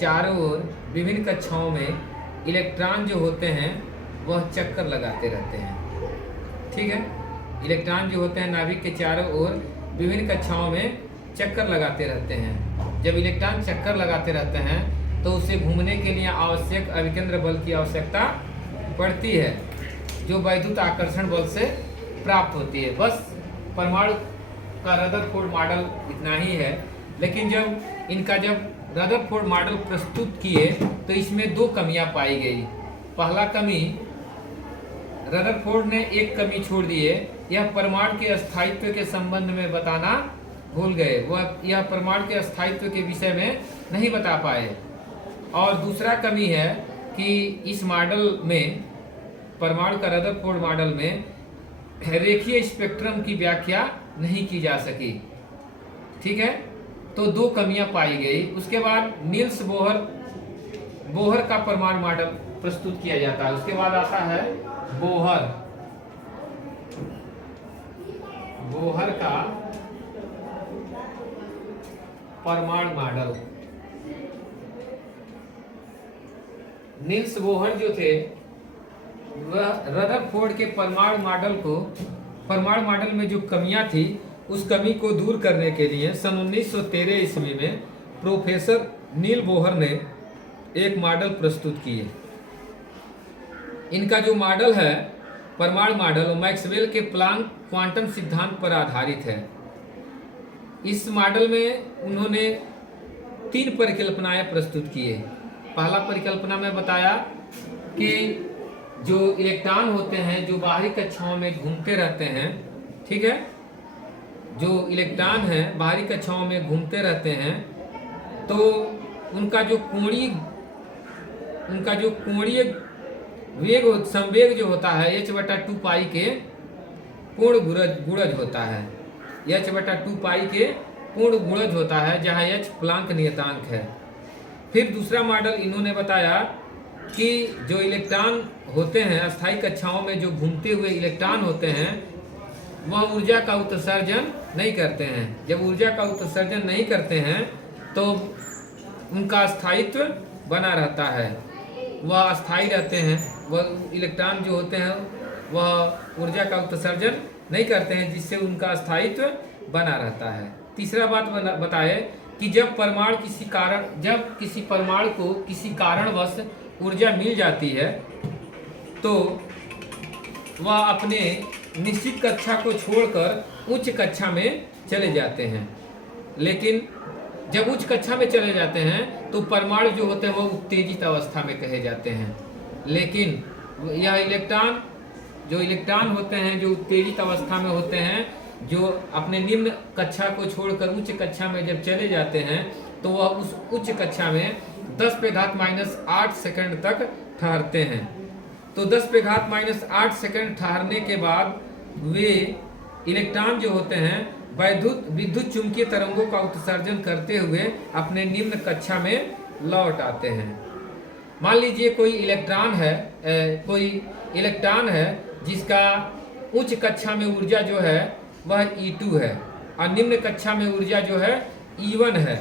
चारों ओर विभिन्न कक्षाओं में इलेक्ट्रॉन जो होते हैं वह चक्कर लगाते रहते हैं। ठीक है, इलेक्ट्रॉन जो होते हैं नाभिक के चारों ओर विभिन्न कक्षाओं में चक्कर लगाते रहते हैं। जब इलेक्ट्रॉन चक्कर लगाते रहते हैं तो उसे घूमने के लिए आवश्यक अभिकेंद्र बल की आवश्यकता पड़ती है, जो वैद्युत आकर्षण बल से प्राप्त होती है। बस परमाणु का रदरफोर्ड मॉडल इतना ही है। लेकिन जब रदरफोर्ड मॉडल प्रस्तुत किए तो इसमें दो कमियां पाई गई। पहला कमी, रदरफोर्ड ने एक कमी छोड़ दिए, यह परमाणु के स्थायित्व के संबंध में बताना भूल गए। वह यह परमाणु के स्थायित्व के विषय में नहीं बता पाए। और दूसरा कमी है कि इस मॉडल में, परमाणु का रदरफोर्ड मॉडल में रेखीय स्पेक्ट्रम की व्याख्या नहीं की जा सकी। ठीक है, तो दो कमियां पाई गई। उसके बाद नील्स बोहर का परमाणु मॉडल प्रस्तुत किया जाता है। उसके बाद आता है बोहर का परमाणु मॉडल। नील्स बोहर जो थे वह रदरफोर्ड के परमाणु मॉडल में जो कमियां थी उस कमी को दूर करने के लिए सन 1913 ईस्वी में प्रोफेसर नील बोहर ने एक मॉडल प्रस्तुत किए। इनका जो मॉडल है, परमाणु मॉडल, वो मैक्सवेल के प्लांक क्वांटम सिद्धांत पर आधारित है। इस मॉडल में उन्होंने 3 परिकल्पनाएं प्रस्तुत किए। पहला परिकल्पना में बताया कि जो इलेक्ट्रॉन होते हैं जो बाहरी कक्षाओं में घूमते रहते हैं, ठीक है, जो इलेक्ट्रॉन हैं बाहरी कक्षाओं में घूमते रहते हैं, तो उनका जो कोणीय संवेग जो होता है h/2 पाई के पूर्ण गुणज होता है। h/2 पाई के पूर्ण गुणज होता है, जहाँ h प्लांक नियतांक है। फिर दूसरा मॉडल इन्होंने बताया कि जो इलेक्ट्रॉन होते हैं अस्थायी कक्षाओं में, जो घूमते हुए इलेक्ट्रॉन होते हैं, वह ऊर्जा का उत्सर्जन नहीं करते हैं। जब ऊर्जा का उत्सर्जन नहीं करते हैं तो उनका स्थायित्व बना रहता है, वह अस्थायी रहते हैं। वह इलेक्ट्रॉन जो होते हैं वह ऊर्जा का उत्सर्जन नहीं करते हैं, जिससे उनका स्थायित्व बना रहता है। तीसरा बात बताए कि जब किसी परमाणु को किसी कारणवश ऊर्जा मिल जाती है तो वह अपने निश्चित कक्षा को छोड़कर उच्च कक्षा में चले जाते हैं। लेकिन जब उच्च कक्षा में चले जाते हैं तो परमाणु जो होते हैं वो उत्तेजित अवस्था में कहे जाते हैं। लेकिन यह इलेक्ट्रॉन होते हैं जो उत्तेजित अवस्था में होते हैं, जो अपने निम्न कक्षा को छोड़कर उच्च कक्षा में जब चले जाते हैं तो वह उस उच्च कक्षा में 10⁻⁸ सेकंड तक ठहरते हैं। तो 10⁻⁸ सेकंड ठहरने के बाद वे इलेक्ट्रॉन जो होते हैं विद्युत चुंबकीय तरंगों का उत्सर्जन करते हुए अपने निम्न कक्षा में लौट आते हैं। मान लीजिए कोई इलेक्ट्रॉन है जिसका उच्च कक्षा में ऊर्जा जो है वह E2 है और निम्न कक्षा में ऊर्जा जो है E1 है,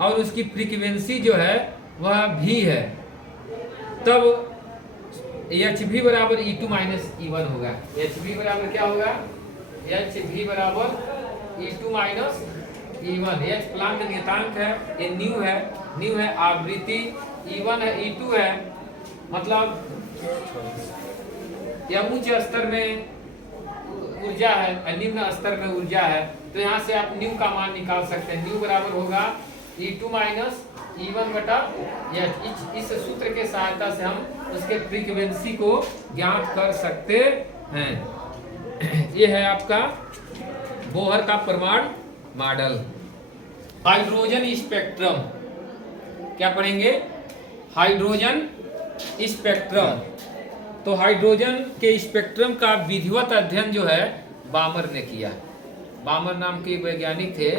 और उसकी फ्रीक्वेंसी जो है वह V है। तब HV बराबर E2 - E1 होगा। HV बराबर क्या होगा? HV बराबर E2 - E1। H प्लांक नियतांक है, ये न्यू है आवृत्ति, E1 है, E2 है, मतलब यह उच्च स्तर में ऊर्जा है, निम्न स्तर में ऊर्जा है। तो यहाँ से आप न्यू का मान निकाल सकते हैं। न्यू बराबर होगा E2 - E1 बटा H। इस सूत्र के सहायता से हम उसके फ्रीक्वेंसी को ज्ञात कर सकते हैं। ये है आपका बोहर का परमाणु मॉडल। हाइड्रोजन स्पेक्ट्रम, क्या पढ़ेंगे? Hydrogen spectrum. तो हाइड्रोजन के स्पेक्ट्रम का विधिवत अध्ययन जो है बामर ने किया। बामर नाम के वैज्ञानिक थे,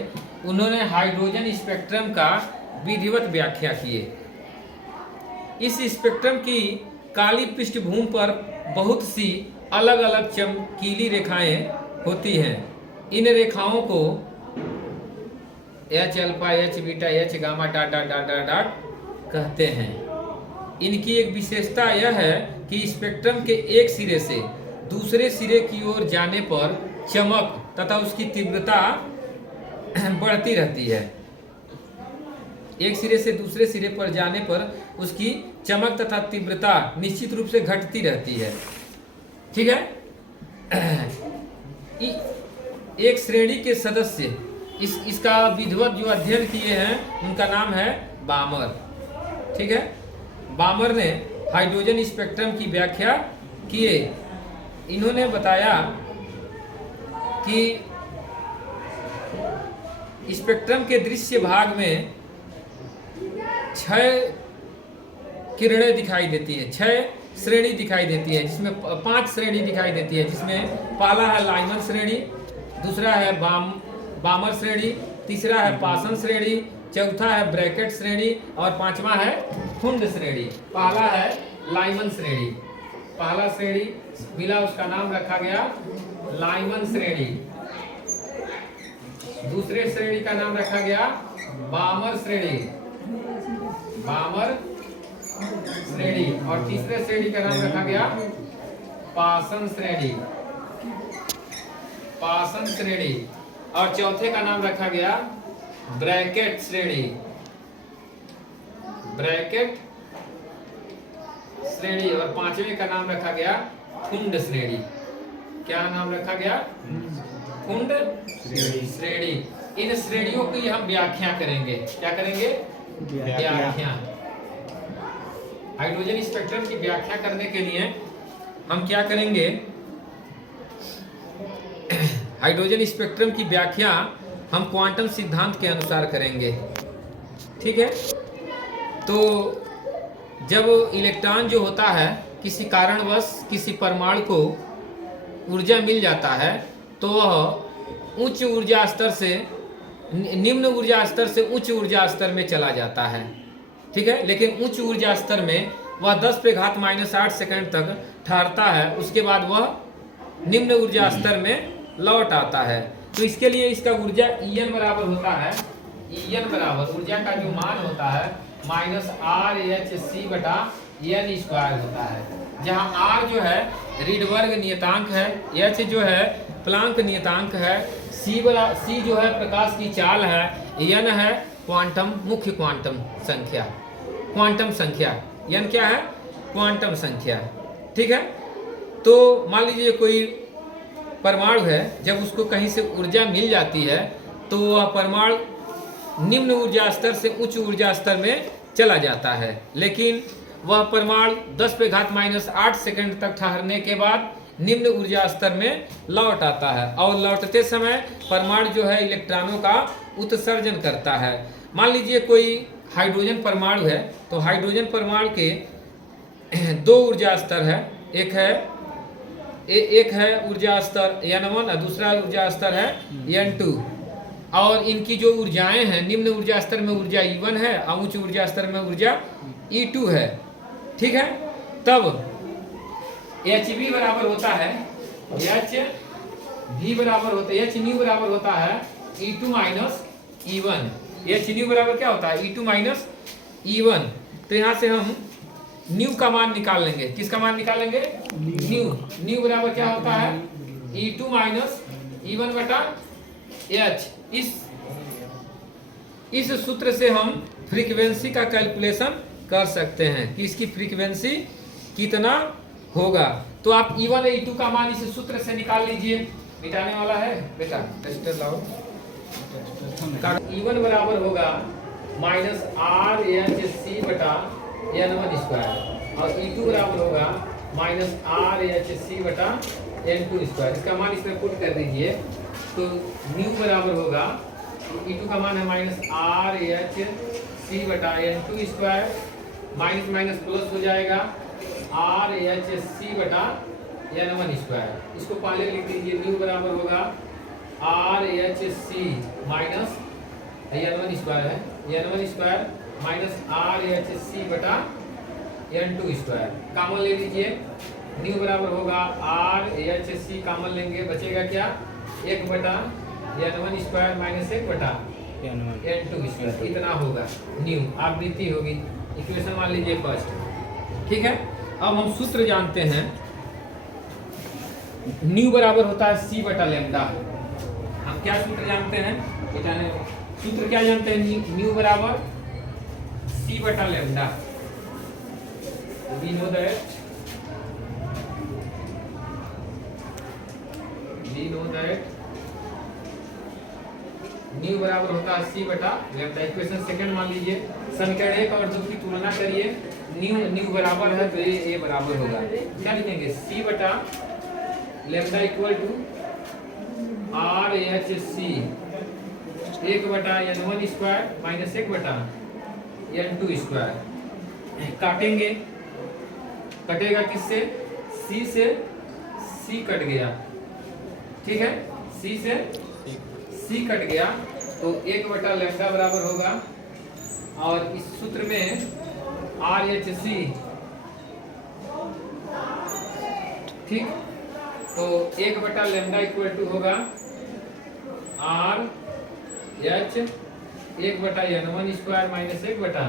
उन्होंने हाइड्रोजन स्पेक्ट्रम का विधिवत व्याख्या किए। इस स्पेक्ट्रम की काली पृष्ठभूमि पर बहुत सी अलग अलग चमकीली रेखाएं होती हैं। इन रेखाओं को H alpha, H beta, H gamma dot कहते हैं। इनकी एक विशेषता यह है कि स्पेक्ट्रम के एक सिरे से दूसरे सिरे की ओर जाने पर चमक तथा उसकी तीव्रता बढ़ती रहती है। एक सिरे से दूसरे सिरे पर जाने पर उसकी चमक तथा तीव्रता निश्चित रूप से घटती रहती है। ठीक है। एक श्रेणी के सदस्य इसका विधिवत जो अध्ययन किए हैं उनका नाम है बामर। ठीक है। बामर ने हाइड्रोजन स्पेक्ट्रम की व्याख्या किए। इन्होंने बताया कि स्पेक्ट्रम के दृश्य भाग में 6 किरणें दिखाई देती है, 6 श्रेणी दिखाई देती है, जिसमें 5 श्रेणी दिखाई देती है, जिसमें पहला है लाइमन श्रेणी, दूसरा है बामर श्रेणी, तीसरा है पासन श्रेणी, चौथा है ब्रैकेट श्रेणी और पांचवा है खुंड श्रेणी। पहला है लाइमन श्रेणी। पहला श्रेणी मिला, उसका नाम रखा गया लाइमन श्रेणी। दूसरे श्रेणी का नाम रखा गया बामर श्रेणी, बामर श्रेणी। और तीसरे श्रेणी का नाम रखा गया पासन श्रेणी, पासन श्रेणी। और चौथे का नाम रखा गया ब्रैकेट श्रेणी, ब्रैकेट श्रेणी। और पांचवे का नाम रखा गया खुंड श्रेणी। क्या नाम रखा गया? खुंड श्रेणी। इन श्रेणियों की हम व्याख्या करेंगे। क्या करेंगे? व्याख्या। हाइड्रोजन स्पेक्ट्रम की व्याख्या करने के लिए हम क्या करेंगे? हाइड्रोजन स्पेक्ट्रम की व्याख्या हम क्वांटम सिद्धांत के अनुसार करेंगे। ठीक है। तो जब इलेक्ट्रॉन जो होता है किसी कारणवश किसी परमाणु को ऊर्जा मिल जाता है तो वह उच्च ऊर्जा स्तर से निम्न ऊर्जा स्तर से उच्च ऊर्जा स्तर में चला जाता है। ठीक है। लेकिन उच्च ऊर्जा स्तर में वह 10⁻⁸ सेकंड तक ठहरता है, उसके बाद वह निम्न ऊर्जा स्तर में लौट आता है। तो इसके लिए इसका ऊर्जा En बराबर होता है, En बराबर ऊर्जा का जो मान होता है -RHc/n² होता है, जहाँ R जो है रीडबर्ग नियतांक है, H जो है प्लांक नियतांक है, C जो है प्रकाश की चाल है, N है क्वांटम मुख्य क्वांटम संख्या, क्वांटम संख्या। N क्या है? क्वांटम संख्या। ठीक है। तो मान लीजिए कोई परमाणु है, जब उसको कहीं से ऊर्जा मिल जाती है तो वह परमाणु निम्न ऊर्जा स्तर से उच्च ऊर्जा स्तर में चला जाता है, लेकिन वह परमाणु 10⁻⁸ सेकंड तक ठहरने के बाद निम्न ऊर्जा स्तर में लौट आता है और लौटते समय परमाणु जो है इलेक्ट्रॉनों का उत्सर्जन करता है। मान लीजिए कोई हाइड्रोजन परमाणु है, तो हाइड्रोजन परमाणु के 2 ऊर्जा स्तर है, एक है ऊर्जा स्तर N1 और दूसरा ऊर्जा स्तर है N2। और इनकी जो ऊर्जाएं हैं, निम्न ऊर्जा स्तर में ऊर्जा E1 है और उच्च ऊर्जा स्तर में ऊर्जा E2 है। ठीक है। तब Hv बराबर होता है, Hv बराबर होता है, Hν बराबर होता है E2 - E1। Hν बराबर क्या होता है? E2 - E1। तो यहाँ से हम न्यू का मान निकाल लेंगे। किसका मान निकालेंगे? न्यू बराबर क्या होता है? E2 - E1/H। इस सूत्र से हम फ्रीक्वेंसी का कैलकुलेशन कर सकते हैं कि इसकी फ्रीक्वेंसी कितना होगा। तो आप E1 और E2 का मान इस सूत्र से निकाल लीजिए। मिटाने वाला है बेटा, टेस्टर लाओ। E1 बराबर होगा -RHc/n1² और E2 बराबर होगा -RHc/n2²। इसका मान इसमें पुट कर दीजिए तो न्यू बराबर होगा, E2 का मान है -RHc/n2², माइनस माइनस प्लस हो जाएगा RHc/n1²। इसको पहले लिख दीजिए, न्यू बराबर होगा RHc माइनस n1² है, n1² माइनस RHc/n2²। कॉमन ले लीजिए, न्यू बराबर होगा RHc, कॉमन लेंगे बचेगा क्या? 1/n1² minus 1/n2²। इतना होगा न्यू, आवृत्ति होगी। इक्वेशन मान लीजिए फर्स्ट, ठीक है। अब हम सूत्र जानते हैं, न्यू बराबर होता है सी बटा लेमडा। हम क्या सूत्र जानते हैं बेटा ने, सूत्र क्या जानते हैं, न्यू बराबर सी बटा lambda. We know that nu बराबर होता है सी बटा लेमडा। इक्वेशन सेकंड मान लीजिए, समीकरण 1 और 2 की तुलना करिए, न्यू बराबर है तो ये बराबर होगा, क्या लिखेंगे, सी बटा lambda equal to R H c 1 बटा n1 स्क्वायर माइनस 1 बटा n2 स्क्वायर। काटेंगे, कटेगा किससे, सी से, सी कट गया, ठीक है, सी से सी कट गया तो 1 बटा लेमडा बराबर होगा, और इस सूत्र में आर एच सी, ठीक, तो 1 बटा लेमडा इक्वल टू होगा आर एच 1 बटा n1 स्क्वायर माइनस 1 बटा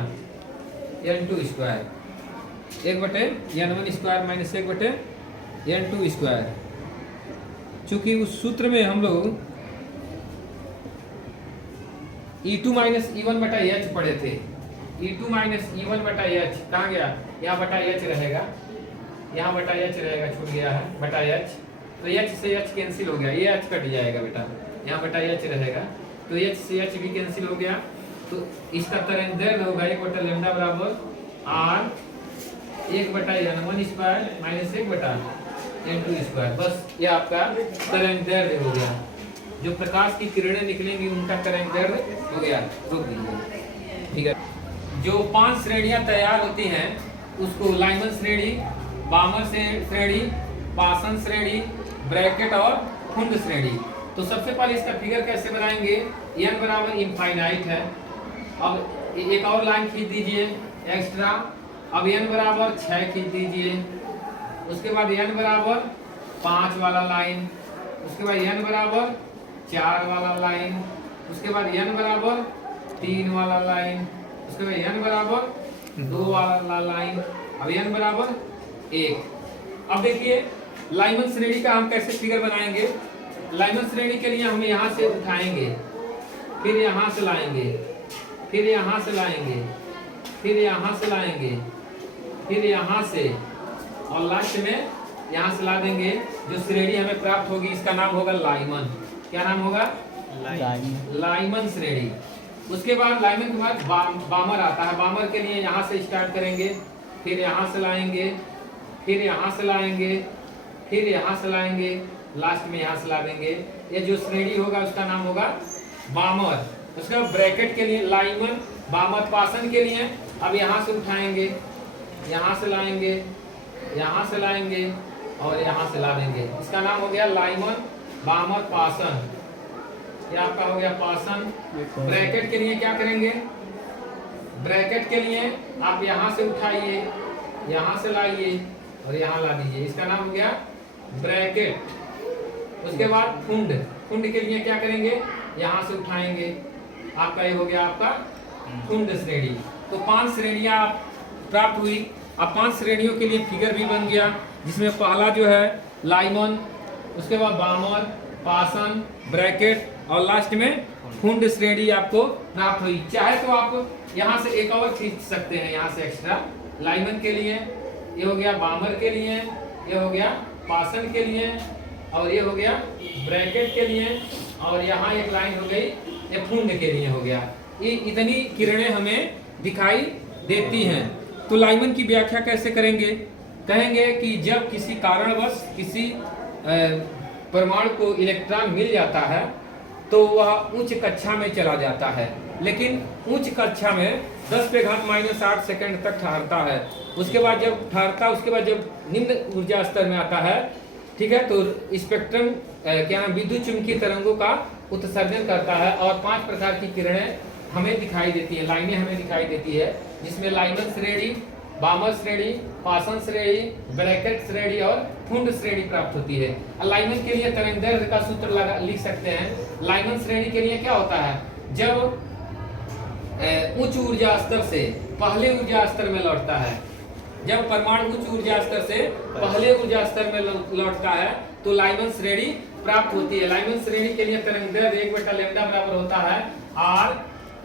n2 स्क्वायर, 1 बटे n1 स्क्वायर माइनस 1 बटे n2 स्क्वायर। चूंकि उस सूत्र में हम लोग E2 माइनस E1 बटा H पढ़े थे, E2 माइनस E1 बटा H कहाँ गया, यहाँ बटा H रहेगा, यहाँ बटा H रहेगा, छूट गया है बटा H, तो H से H कैंसिल हो गया, ये H कट जाएगा बेटा, यहाँ बटा H रहेगा, तो H से H भी कैंसिल हो गया, तो इसका तरंग होगा 1 बटा लेमडा बराबर R 1 बटा n1 स्क्वायर माइनस 1 बटा n2 स्क्वायर। बस ये आपका तरंग हो गया, जो प्रकाश की किरणें निकलेंगी उनका तरंग हो गया, रोक दीजिए, ठीक है। जो 5 श्रेणियां तैयार होती हैं उसको लाइमन श्रेणी, बामर श्रेणी, पासन श्रेणी, ब्रैकेट और फुंड श्रेणी। तो सबसे पहले इसका फिगर कैसे बनाएंगे, n बराबर इनफाइनाइट है, अब एक और लाइन खींच दीजिए एक्स्ट्रा, अब n बराबर 6 खींच दीजिए, उसके बाद n बराबर 5 वाला लाइन, उसके बाद n बराबर 4 वाला लाइन, उसके बाद n बराबर 3 वाला लाइन, उसके बाद n बराबर 2 वाला लाइन, अब n बराबर 1। अब देखिए लाइमन श्रेणी का हम कैसे फिगर बनाएंगे। लाइमन श्रेणी के लिए हम यहाँ से उठाएंगे, फिर यहाँ से लाएंगे, फिर यहाँ से लाएंगे, फिर यहाँ से लाएंगे, फिर यहाँ से, और लास्ट में यहाँ से ला देंगे। जो श्रेणी हमें प्राप्त होगी इसका नाम होगा लाइमन। क्या नाम होगा, लाइमन श्रेणी। उसके बाद लाइमन के बाद बामर आता है, बामर के लिए यहाँ से स्टार्ट करेंगे, फिर यहाँ से लाएंगे, फिर यहाँ से लाएंगे, फिर यहाँ से लाएंगे, लास्ट में यहाँ से ला देंगे। ये जो श्रेणी होगा उसका नाम होगा बामर। उसका ब्रैकेट के लिए लाइमन, बामर, पासन के लिए अब यहाँ से उठाएंगे, यहाँ से लाएंगे, यहाँ से लाएंगे और यहाँ से ला देंगे। इसका नाम हो गया लाइमन, बामर, पासन। ये आपका हो गया पासन। ब्रैकेट के लिए क्या करेंगे, ब्रैकेट के लिए आप यहाँ से उठाइए, यहाँ से लाइए और यहाँ ला दीजिए, इसका नाम हो गया ब्रैकेट। उसके बाद फुंड, फुंड के लिए क्या करेंगे, यहाँ से उठाएंगे, आपका ये हो गया आपका फुंड श्रेणी। तो 5 श्रेणियां प्राप्त हुई। अब 5 श्रेणियों के लिए फिगर भी बन गया, जिसमें पहला जो है लाइमन, उसके बाद बामर, पासन, ब्रैकेट और लास्ट में फुंड श्रेणी आपको प्राप्त हुई। चाहे तो आप यहाँ से एक और खींच सकते हैं, यहाँ से एक्स्ट्रा। लाइमन के लिए ये हो गया, बामर के लिए ये हो गया, पासन के लिए और ये हो गया ब्रैकेट के लिए, और यहाँ एक लाइन हो गई ये फुंड के लिए हो गया। ये इतनी किरणें हमें दिखाई देती हैं। तो लाइमन की व्याख्या कैसे करेंगे, कहेंगे कि जब किसी कारणवश किसी परमाणु को इलेक्ट्रॉन मिल जाता है तो वह उच्च कक्षा में चला जाता है, लेकिन उच्च कक्षा में 10⁻⁻8 सेकंड तक ठहरता है। उसके बाद जब ठहरता, उसके बाद जब निम्न ऊर्जा स्तर में आता है, ठीक है, तो स्पेक्ट्रम क्या नाम, विद्युत चुंबकीय तरंगों का उत्सर्जन करता है और 5 प्रकार की किरणें हमें दिखाई देती है, लाइनें हमें दिखाई देती है, जिसमें लाइमन श्रेणी, बामर श्रेणी, पासन श्रेणी, ब्रैकेट श्रेणी और फुंड श्रेणी प्राप्त होती है। लाइमन के लिए तरंगदैर्घ्य का सूत्र लिख सकते हैं। लाइमन श्रेणी के लिए क्या होता है, जब उच्च ऊर्जा स्तर से पहले ऊर्जा स्तर में लौटता है, जब परमाणु उच्च ऊर्जा स्तर से पहले ऊर्जा स्तर में लौटता है तो लाइमन श्रेणी प्राप्त होती है। लाइमन श्रेणी के लिए तरंग दैर्ध्य 1/λ बराबर होता है r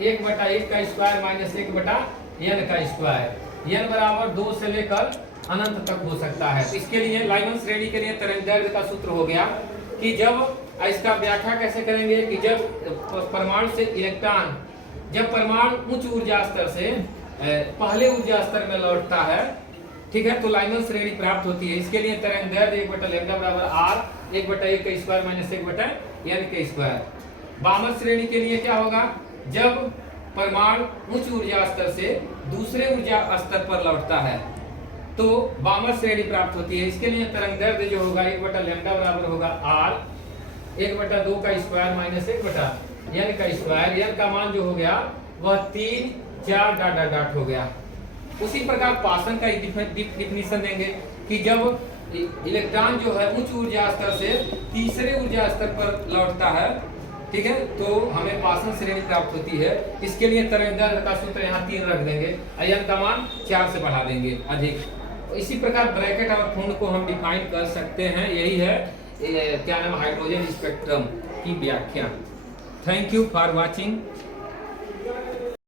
1/1 का स्क्वायर माइनस 1/n का स्क्वायर। n बराबर 2 से लेकर अनंत तक हो सकता है। इसके लिए लाइमन श्रेणी के लिए तरंग दैर्ध्य का सूत्र हो गया कि जब, इसका व्याख्या कैसे करेंगे कि जब परमाणु से इलेक्ट्रॉन, जब परमाणु उच्च ऊर्जा स्तर से पहले ऊर्जा स्तर में लौटता है, ठीक है, तो लाइमन श्रेणी प्राप्त होती है। इसके लिए तरंग दैर्ध्य 1/λ बराबर r 1/1 का स्क्वायर माइनस 1/n का स्क्वायर। बामर श्रेणी के लिए क्या होगा, जब परमाणु उच्च ऊर्जा स्तर से दूसरे ऊर्जा स्तर पर लौटता है तो बामर श्रेणी प्राप्त होती है। इसके लिए तरंग दैर्ध्य जो होगा 1/λ बराबर होगा r 1/2 का स्क्वायर माइनस 1/n का स्क्वायर। n का मान जो हो गया वह 3 4 डॉट डॉट डॉट हो गया। उसी प्रकार पासन का डिफिनीशन देंगे कि जब इलेक्ट्रॉन जो है उच्च ऊर्जा स्तर से तीसरे ऊर्जा स्तर पर लौटता है, ठीक है, तो हमें पासन श्रेणी प्राप्त होती है। इसके लिए तरंग दैर्ध्य का सूत्र यहाँ 3 रख देंगे, n का मान 4 से बढ़ा देंगे अधिक। इसी प्रकार ब्रैकेट और पूर्ण को हम डिफाइन कर सकते हैं। यही है क्या नाम, हाइड्रोजन स्पेक्ट्रम की व्याख्या। Thank you for watching.